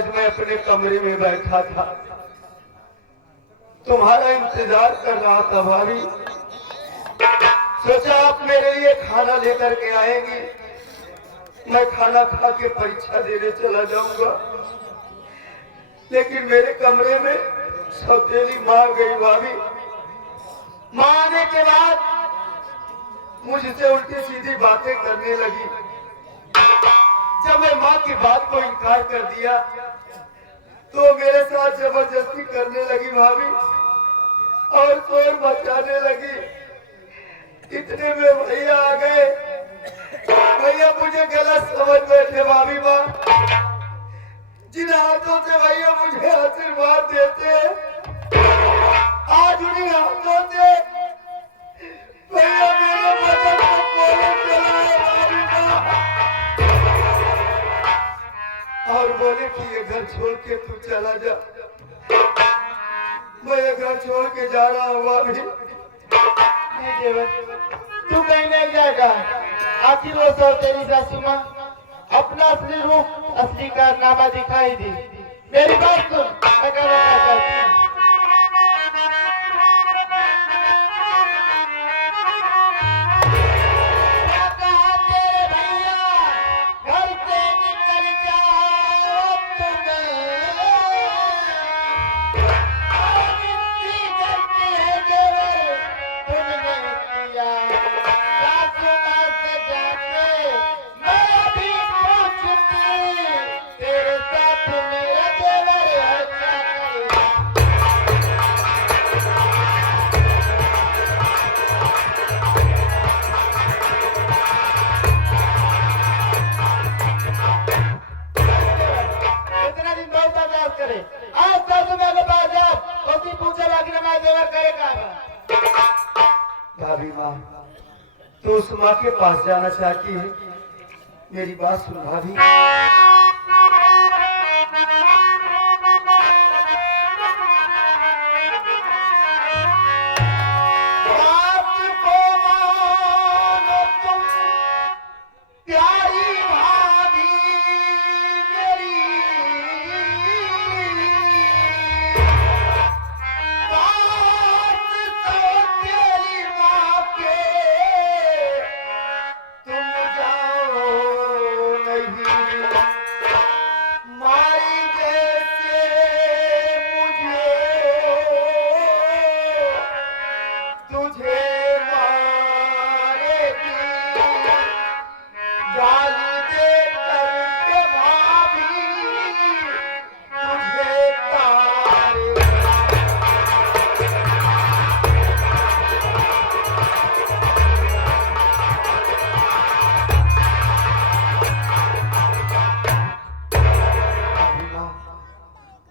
आज मैं अपने कमरे में बैठा था, तुम्हारा इंतजार कर रहा था भाभी। सोचा आप मेरे लिए खाना लेकर के आएंगी, मैं खाना खा के परीक्षा देने चला जाऊंगा। लेकिन मेरे कमरे में सौतेली माँ गई भाभी। माँ आने के बाद मुझसे उल्टी सीधी बातें करने लगी। जब मैं माँ की बात को इनकार कर दिया तो मेरे साथ जबरदस्ती करने लगी भाभी और शोर मचाने लगी। इतने में भैया आ गए। भैया मुझे गलत समझ बैठे भाभी। माँ जिन हाथों से भैया मुझे आशीर्वाद देते, आज उन्हीं हाथों से भैया मेरे बदन को कोले चलाए भाभी। माँ और बोले कि ये घर छोड़ के तू चला जा। मैं ये घर छोड़ के जा रहा हूँ भाभी। नहीं देवर, तू कहीं नहीं जाएगा। आखिर वो सब तेरी सासू माँ अपना असली रूप, असली कारनामा दिखाई दी। मेरी बात सुन, मैं क्या चाहती हूँ। भाभी माँ, तू उस माँ के पास जाना चाहती है? मेरी बात सुन भाभी।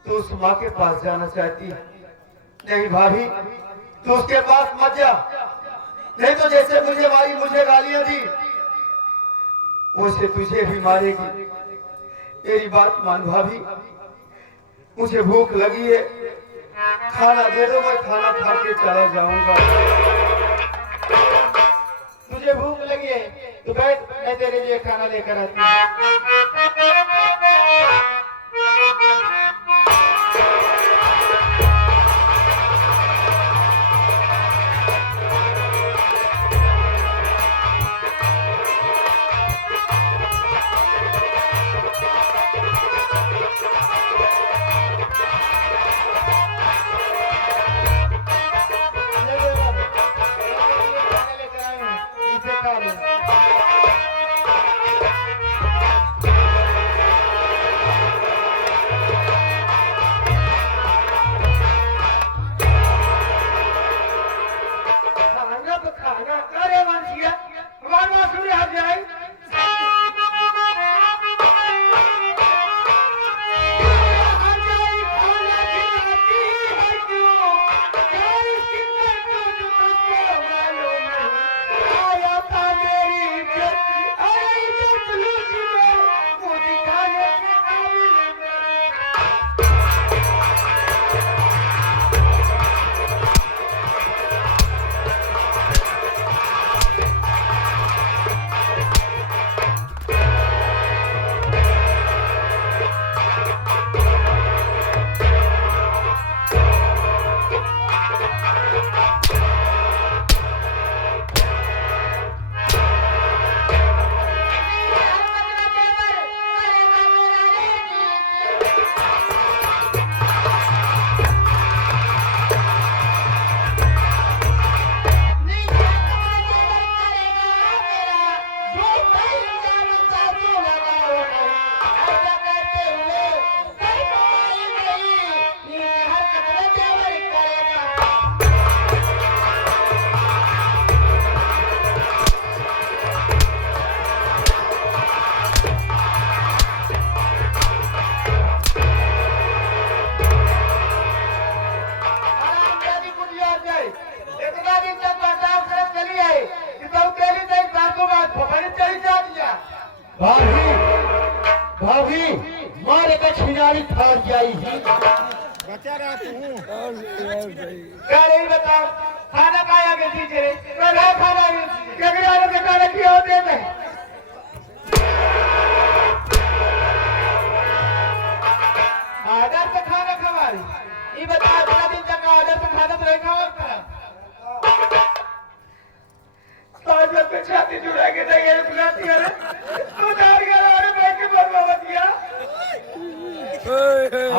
उस माँ के पास जाना चाहती है? नहीं भाभी, तू उसके पास मत जा। नहीं तो जैसे मुझे मारी, मुझे गालियां दी, वैसे तुझे भी मारेगी। मेरी बात मान भाभी। मुझे भूख लगी है, खाना दे दो, मैं खाना खा के चला जाऊंगा। तुझे भूख लगी है तो बैठ, मैं तेरे लिए खाना लेकर आती हूँ। भाभी भाभी मारे का छिनारी फाड़ जाई ही बचा रहा तू क्या नहीं बताओ खाना खाया के दीजिए रे मैं खाना केकरा के खाना की होते में आदर से खाना खवारी ये बता बड़ा दिन तक आदर से खाना तो नहीं खाओ आज पे छाती जुड़ा के नहीं बुलाती है तू डर गया और मैं के बर्बाद किया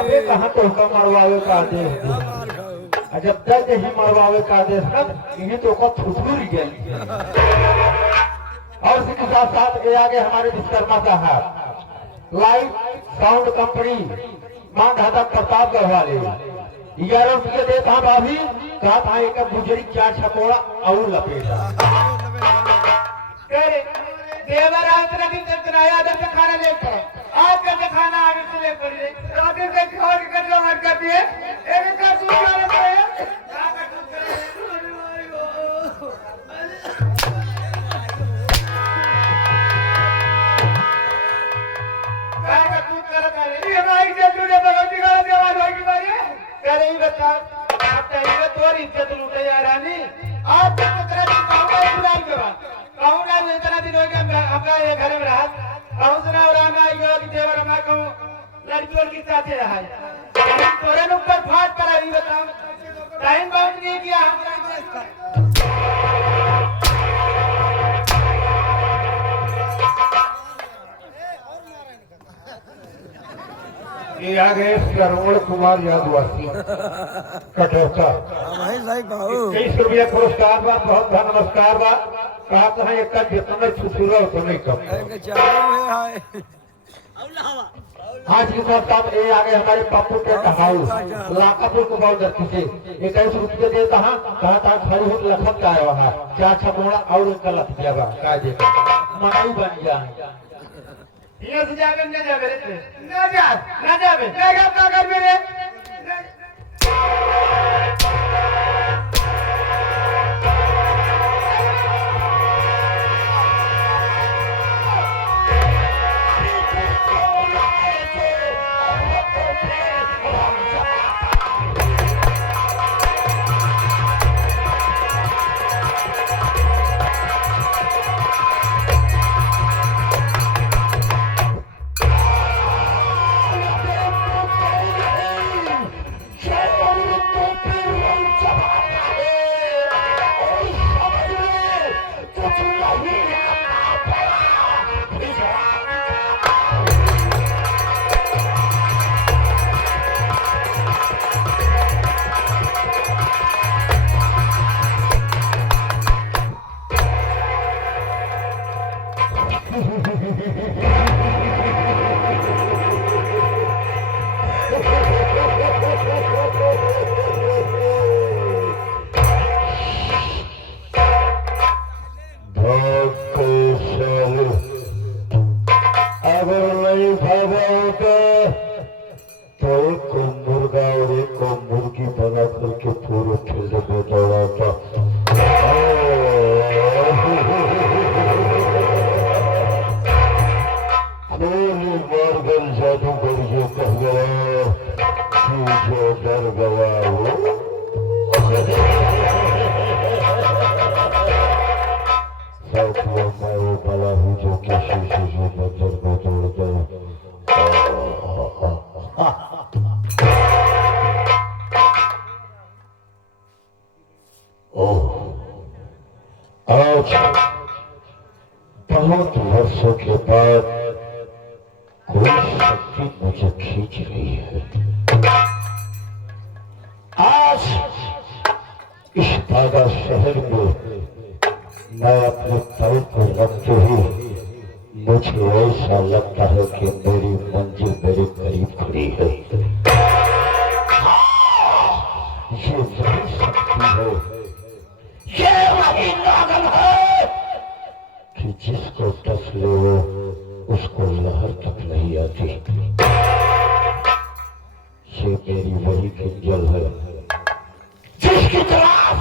अबे कहां तो हुक्म मरवावे का आदेश जब तक ही मरवावे का आदेश ना इन्हें तो को थुथुर गई और इसके साथ साथ ये आगे हमारे विश्वकर्मा साहब लाइव साउंड कंपनी मां दादा प्रतापगढ़ वाले 11 रुपये देता भाभी कहा था एक गुजरी 4 छपोड़ा और लपेटा देवर आंतरा दिन तक बनाया आदर से खाना ले पड़ा आज कैसे खाना आगे से ले पड़ी रात से खा के कर लो हट करती है एक का सूट क्या रखा है ये हमारी इज्जत लूटे भगवती का देवाल होगी भाई करे ही बता आप चाहिए तो इज्जत लूटे यार रानी आज तक तेरा दिन कहूँगा इब्राहिम के बाद कहूँगा इतना दिन हो गया अपना ये घर में रहा कहूँ सुना और आना आइयो कि देवर मैं कहूँ लड़कियों के साथ ही रहा है तोरे ऊपर फाट पड़ा ही बताओ टाइम बाउंड नहीं किया ये आ गए श्रवण कुमार यादवासी कटौता ₹20 पुरस्कार बा बहुत बहुत नमस्कार बा कहा था एक का जितना छुछुरा उतना ही कम आज के साथ साथ ये आ गए हमारे पप्पू के हाउस लाकापुर को बहुत दर्शी से 21 रुपये देता हाँ कहा था खड़ी हो लखन का आया है 4 छपोड़ा और उनका लख दिया बा क्या देता मनाई बन जाए ये से जाकर न जावे रे न जावे जाएगा अपना घर में रे बहुत वर्षों के बाद कोई शक्ति मुझे खींच रही है। आज इस दादा शहर में मैं अपने पैर को रखते ही मुझे ऐसा लगता है कि मेरी मंजिल मेरे करीब खड़ी है। ये वही शक्ति है, ये वही नागन है कि जिसको टच ले उसको लहर तक नहीं आती। ये मेरी वही किंजल है जिसकी तरफ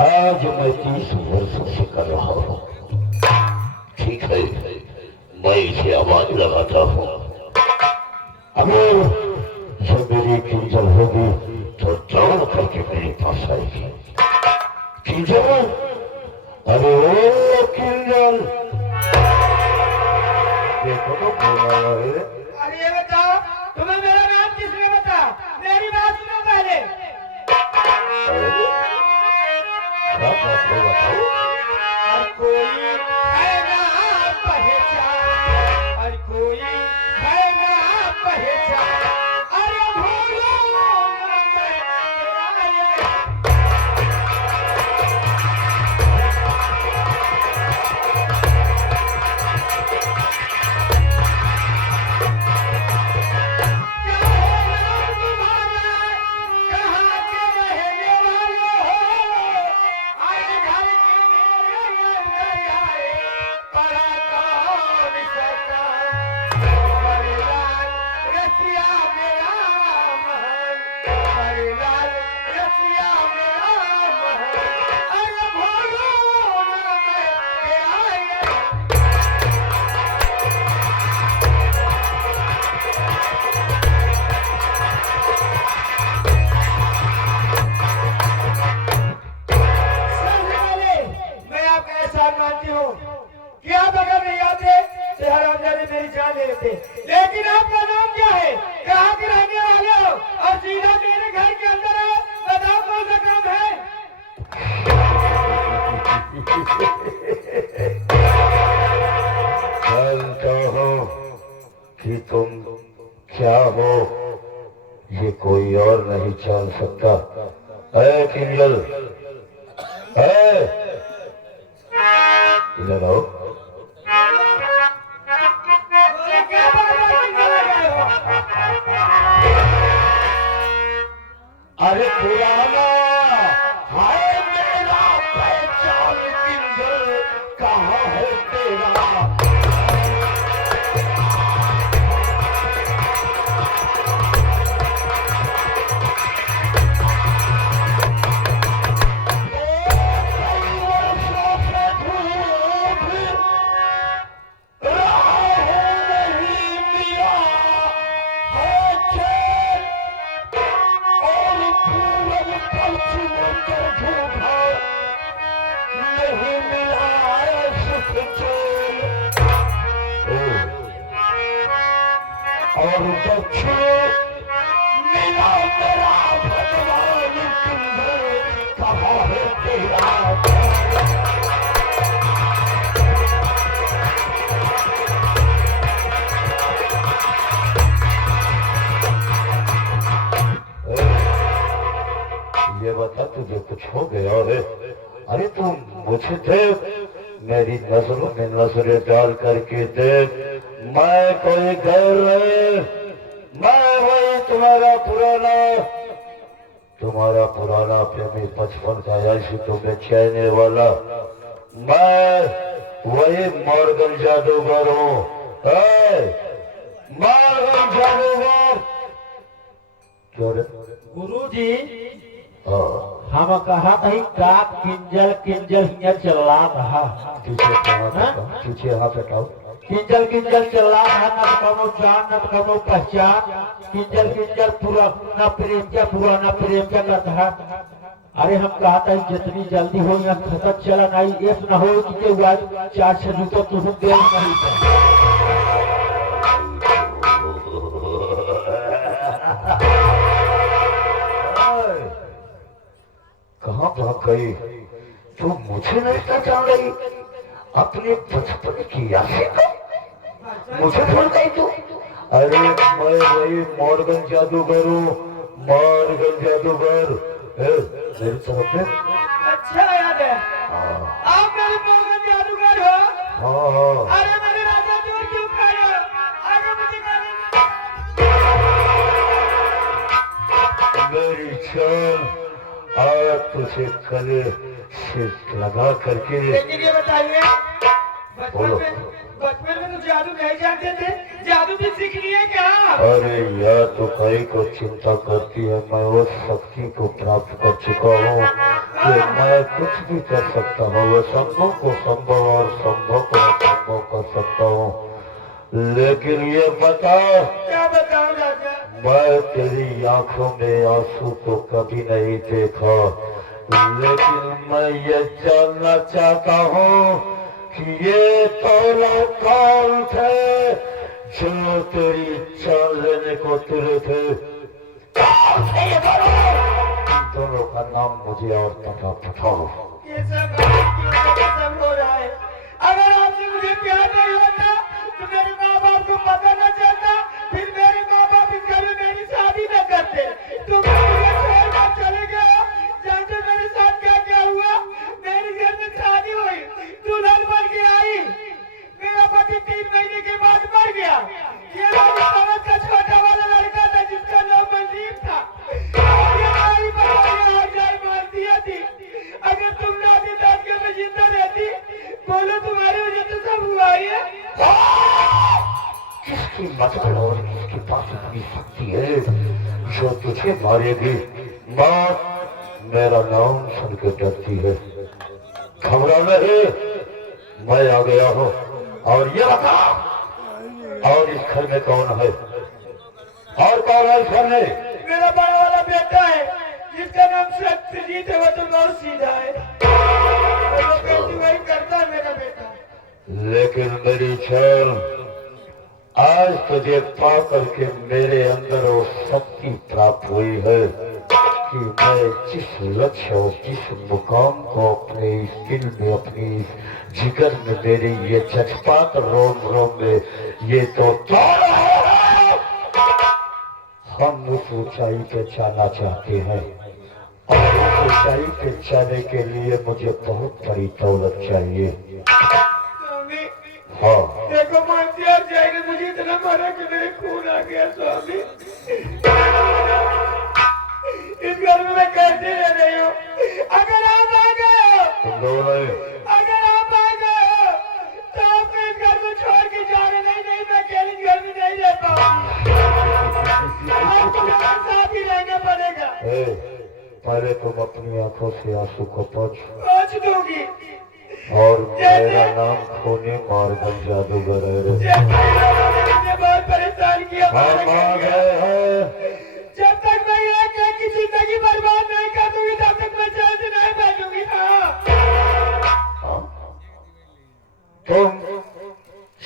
आज मैं 30 वर्षों से कर रहा हूँ। ठीक है, मैं इसे आवाज लगाता हूँ। अगर जब मेरी किंजल होगी तो दौड़ करके मेरे पास आएगी। किंजल, अरे ओ किंजल, देखो तो कौन आया है। अरे ये बताओ, तुम्हें मेरा नाम किसने बताया? मेरी बात सुनो पहले। क्या बात है बताओ। हर कोई है ना पहचान, हर कोई है ना पहचान, अरे भूलो ना मैं मानती हूँ कि आप अगर नहीं आते तो हरामजादे मेरी जान ले लेते। लेकिन आपका नाम क्या है, कहाँ के रहने वाले हो और सीधा मेरे घर के अंदर है? बताओ कौन सा काम है? जानता हूँ कि तुम क्या हो, ये कोई और नहीं जान सकता। है किंजल, है इधर आओ। क्या अरे पुराना हाय मेरा पहचान किंजल, कहाँ है तेरा? और जब मिला मेरा भगवान किंजल, कहाँ है तेरा? ये बता तुझे कुछ हो गया है? अरे तुम मुझे देख, मेरी नजरों में नजरें डाल करके देख, मैं कोई गैर नहीं, मैं वही तुम्हारा पुराना प्रेमी बचपन का ऐसी तुम्हें चैने वाला, मैं वही मॉर्गन जादूगर हूँ। मॉर्गन जादूगर। गुरुजी, हाँ, हम कहा नहीं का किंजल किंजल हिया चला रहा। पीछे हाथ हटाओ। किंजल किंजल चला रहा, न कौनो जान न कौनो पहचान। किंजल किंजल पूरा न प्रेम क्या, पूरा न प्रेम क्या करता है। अरे हम कहा था जितनी जल्दी हो यहाँ खत्म चला नहीं, ऐसा न हो कि के आज 4 जूतों तुम दे नहीं। कहाँ भाग गई? तू मुझे नहीं पहचान रही? अपने बचपन की यादें को मुझे भूल गई तू? अरे मैं वही मॉर्गन जादूगर हूँ, मॉर्गन जादूगर। मेरी तरफ में अच्छा याद है, आप मेरे मॉर्गन जादूगर हो? हाँ। अरे मेरे राजा चोर क्यों कर रहे हो? आगे मुझे मेरी जान, आज तुझे गले से लगा करके। लेकिन ये बताइए, बचपन में तो जादू नहीं जानते थे, जादू भी सीख लिए क्या? अरे यार, तो कई को चिंता करती है, मैं उस शक्ति को प्राप्त कर चुका हूँ कि मैं कुछ भी कर सकता हूँ। वो संभव को संभव और संभव को आपको कर सकता हूँ, लेकिन ये बता, क्या बताऊं राजा? मैं तेरी आंखों में आंसू को कभी नहीं देखा, लेकिन मैं ये जानना चाहता हूँ कि ये दोनों कौन थे जो तेरी जान लेने को तुले थे? कौन थे ये दोनों? इन दोनों का नाम मुझे और पता बताओ। ये सब सब हो रहा है। अगर आपसे मुझे प्यार नहीं होता तो मेरे माँ बाप को पता न चलता, फिर मेरे माँ बाप इस घर में मेरी शादी न करते। तुम मुझे छोड़कर चले गए। जानते मेरे साथ क्या क्या हुआ? मेरे घर में शादी हुई, दुल्हन बन के आई, मेरा पति 3 महीने के बाद मर गया। ये मेरी समझ का छोटा वाला लड़का था जिसका नाम मनदीप था। ये मेरी बहन आज जाए मार दिया थी। अगर तुम नाती दाद के में जिंदा रहती, बोलो तुम्हारी वजह से सब हुआ है। किसकी मदद और किसके पास इतनी शक्ति है जो तुझे मारेगी? माँ, मेरा नाम सुन के डरती है। घबरा नहीं, मैं आ गया हूँ। और ये बता, और इस घर में कौन है? और कौन है इस घर में? मेरा बड़ा वाला बेटा है जिसका नाम सत्यजीत है। वो तो बहुत सीधा है, वो कहती वही करता है मेरा बेटा। लेकिन मेरी जान, आज तुझे पा करके मेरे अंदर वो शक्ति प्राप्त हुई है कि मैं जिस लक्ष्य और जिस मुकाम को अपने इस दिल में, अपनी इस जिगर में, मेरे ये जज्बात रोम रोम में ये तो हम उस ऊंचाई पे जाना चाहते हैं, और उस ऊंचाई पे जाने के लिए मुझे बहुत बड़ी दौलत चाहिए। स्वामी, हाँ, देखो मानती आप जाएंगे, मुझे इतना मारा कि मेरे खून आ गया। स्वामी, इस घर में मैं कैसे रह रही हूँ? अगर आप आ गए, तुम लोग अगर आप आ गए तो आपको इस घर में छोड़ के जा रहे। नहीं, मैं अकेले इस घर में नहीं रह पाऊंगी। आपको मेरे साथ ही रहना पड़ेगा। पहले तुम अपनी आंखों से आंसू को पहुंच दूंगी। और मेरा नाम खोने मार बन जादूगर है। मुझे बहुत परेशान किया। हम आ गए हैं। जब तक मैं एक की जिंदगी बर्बाद नहीं कर दूंगी तब तक मैं चैन से नहीं बैठूंगी। तुम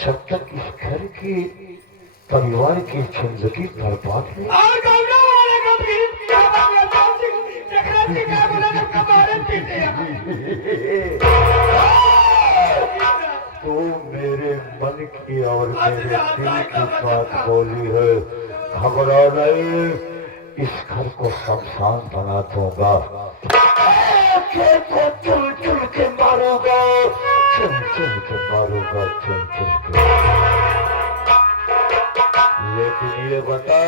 जब तक इस घर की, परिवार की जिंदगी बर्बाद नहीं। और कमरा वाले को भी चक्र से क्या बोला जब कमारन पीते हैं। तू मेरे मन की और मेरे दिल की बात बोली है। घबरा नहीं, इस घर को शमशान बना दूंगा। को चुन चुन के मारूंगा, चुन चुन के मारूंगा, चुन चुन के। लेकिन ये बता,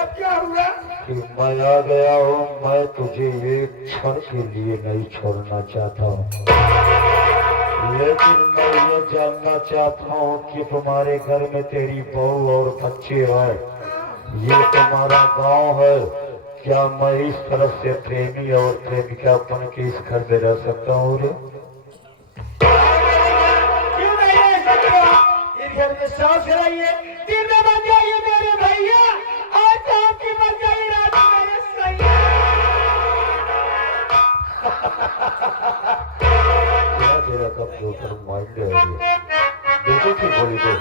अब क्या हुआ? कि मैं आ गया हूँ, मैं तुझे एक क्षण के लिए नहीं छोड़ना चाहता हूँ, लेकिन मैं ये जानना चाहता हूँ कि तुम्हारे घर में तेरी बहू और बच्चे हैं, ये तुम्हारा गांव है। क्या मैं इस तरफ से प्रेमी और प्रेमिका बन के इस घर में रह सकता हूँ रे? क्यों नहीं रह सकते? इस घर में सांस रहिए, दिन में बन जाइए मेरे भैया, और शाम की बन जाइए रात मेरे सैया। तेरा कब ऊपर माइंड है, बिल्कुल ठीक बोली तो।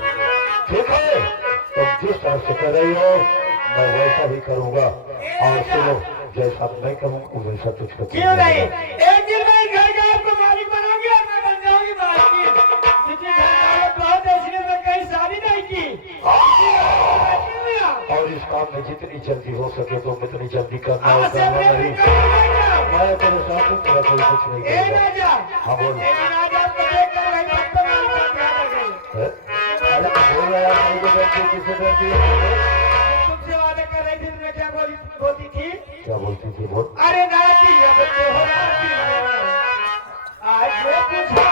ठीक है, तुम जिस तरह से कर रही हो मैं वैसा ही करूँगा, और सुनो, जैसा मैं करूँ वैसा तुझको। क्यों नहीं? एक दिन मैं घर का आपको मालिक बनाऊंगी और मैं बन जाऊंगी मालकिन। जितनी घर दौलत बहुत है इसलिए मैं कहीं शादी नहीं की। और इस काम में जितनी जल्दी हो सके तो उतनी जल्दी करना आज से अपने नहीं। मैं तेरे साथ हूँ, तेरा कोई कुछ नहीं ए करेगा। राजा, हाँ बोल। लेकिन आज आपको देखकर वही भक्त मालिक का ध्यान रखेंगे। अरे तो बोल रहा है, मुझे डरती, किसे डरती है? तुमसे वादा कर रही थी, मैं क्या बोलती थी? क्या बोलती थी बोल? अरे नाती अब तो हो नाती आज वो पूछा।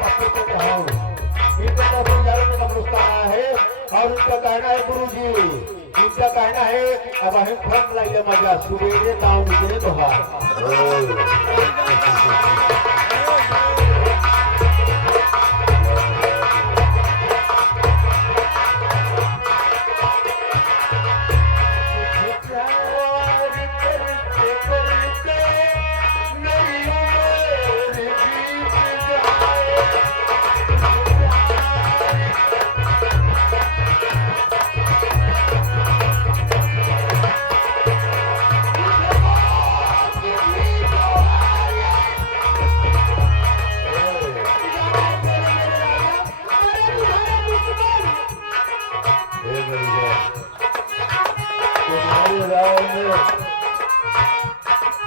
पत्नी को कहाऊं। इनका 10,000 रुपये का पुरस्कार आया है और उनका कहना है गुरुजी, इनका कहना है अब हम फर्म लाइए मजा सुबेरे नाव मुझे बहा।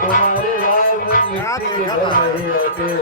तुम्हारे राह में मिट्टी के घर नहीं आते।